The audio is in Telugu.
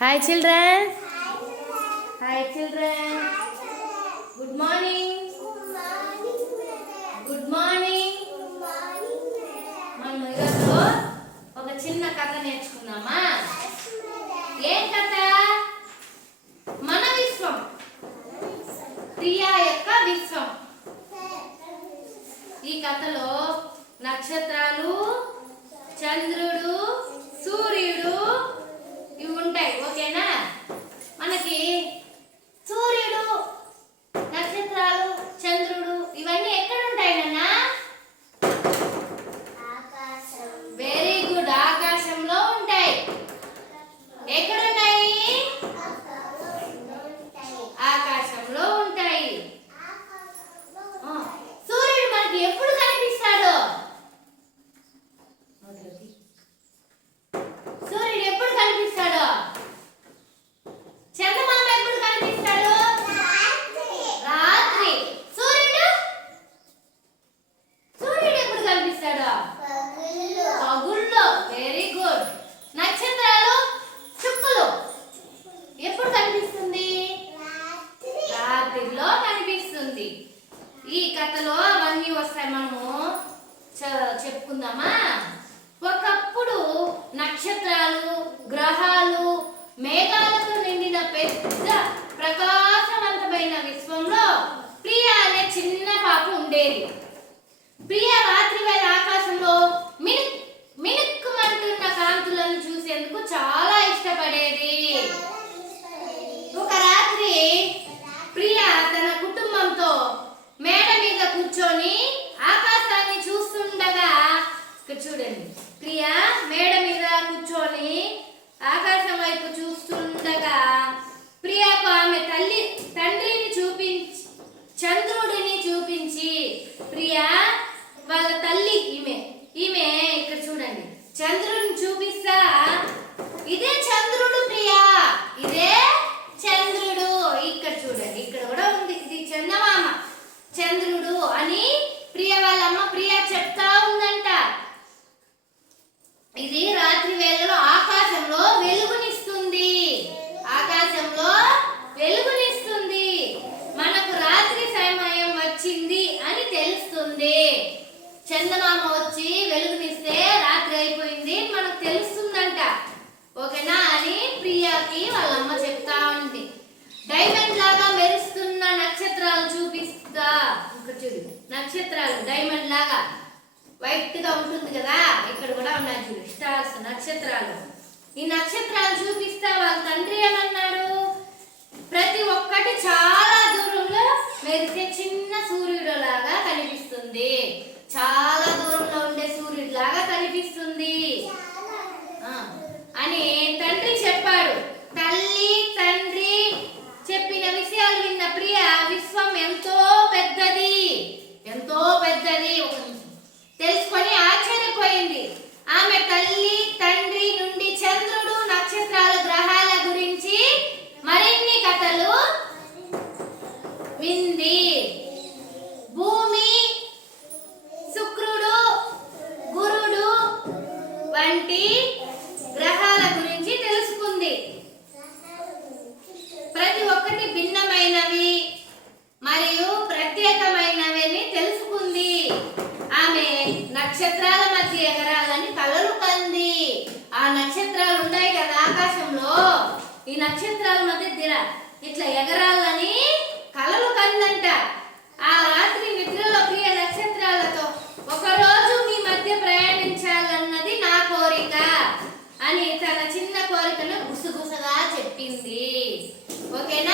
Hi children. Hi children. Good morning. Good morning. మనం ఈరోజు ఒక చిన్న కథ నేర్చుకుందామా ఏం కథ మన విశ్వం ప్రియా యొక్క విశ్వం ఈ కథలో నక్షత్రాలు చంద్రుడు ఈ కథలో అవన్నీ వస్తాయి మనము. చ- చెప్పుకుందామా? ఒకప్పుడు నక్షత్రాలు గ్రహాలు మేఘాలతో నిండిన పెద్ద ప్రకాశవంతమైన విశ్వంలో ప్రియ అనే చిన్న పాప ఉండేది. ప్రియ రాత్రి వేళ ఆకాశం ఆకాశం వైపు చూస్తున్న ప్రియకు ఆమె తల్లి తండ్రిని చూపించి చంద్రుడిని చూపించి ప్రియా వాళ్ళ తల్లి ఈమె ఈమె ఇక్కడ చూడండి చంద్రుడిని చూపిస్తా ఇదే చంద్రుడు ప్రియా ఇదే చంద్రుడు ఇక్కడ చూడండి ఇక్కడ కూడా ఉంది ఇది చందమామ చంద్రుడు అని ప్రియ వాళ్ళ అమ్మ ప్రియ చెప్తా ఉందంట ఇది రాత్రి వేళలో ఆకాశంలో వెలుగునిస్తుంది ఆకాశంలో వెలుగునిస్తుంది మనకు రాత్రి సమయం వచ్చింది అని తెలుస్తుంది చందమామ వచ్చి వెలుగునిస్తే రాత్రి అయిపోయింది మనకు తెలుస్తుందంట. ఓకేనా అని ప్రియాకి వాళ్ళ అమ్మ చెప్తా ఉంది. డైమండ్ లాగా మెరుస్తున్న నక్షత్రాలు చూపిస్తా. ఇక్కడ చూడు నక్షత్రాలు డైమండ్ లాగా. వైట్గా ఉంటుంది కదా ఇక్కడ కూడా ఉన్నాయి చూడు స్టార్స్ నక్షత్రాలు. ఈ నక్షత్రాలు చూపిస్తా వాళ్ళ తండ్రి ఏమన్నాడు? వంటి గ్రహాల గురించి తెలుసుకుంది. ప్రతి ఒక్కటి భిన్నమైనవి మరియు ప్రత్యేకమైనవి అని తెలుసుకుంది. ఆమె నక్షత్రాల మధ్య ఎగరాలని కలలు కంది. ఆ నక్షత్రాలు ఉన్నాయి కదా ఆకాశంలో. ఈ నక్షత్రాల మధ్య దిర ఇట్లా ఎగరాలని చెప్పింది ఓకేనా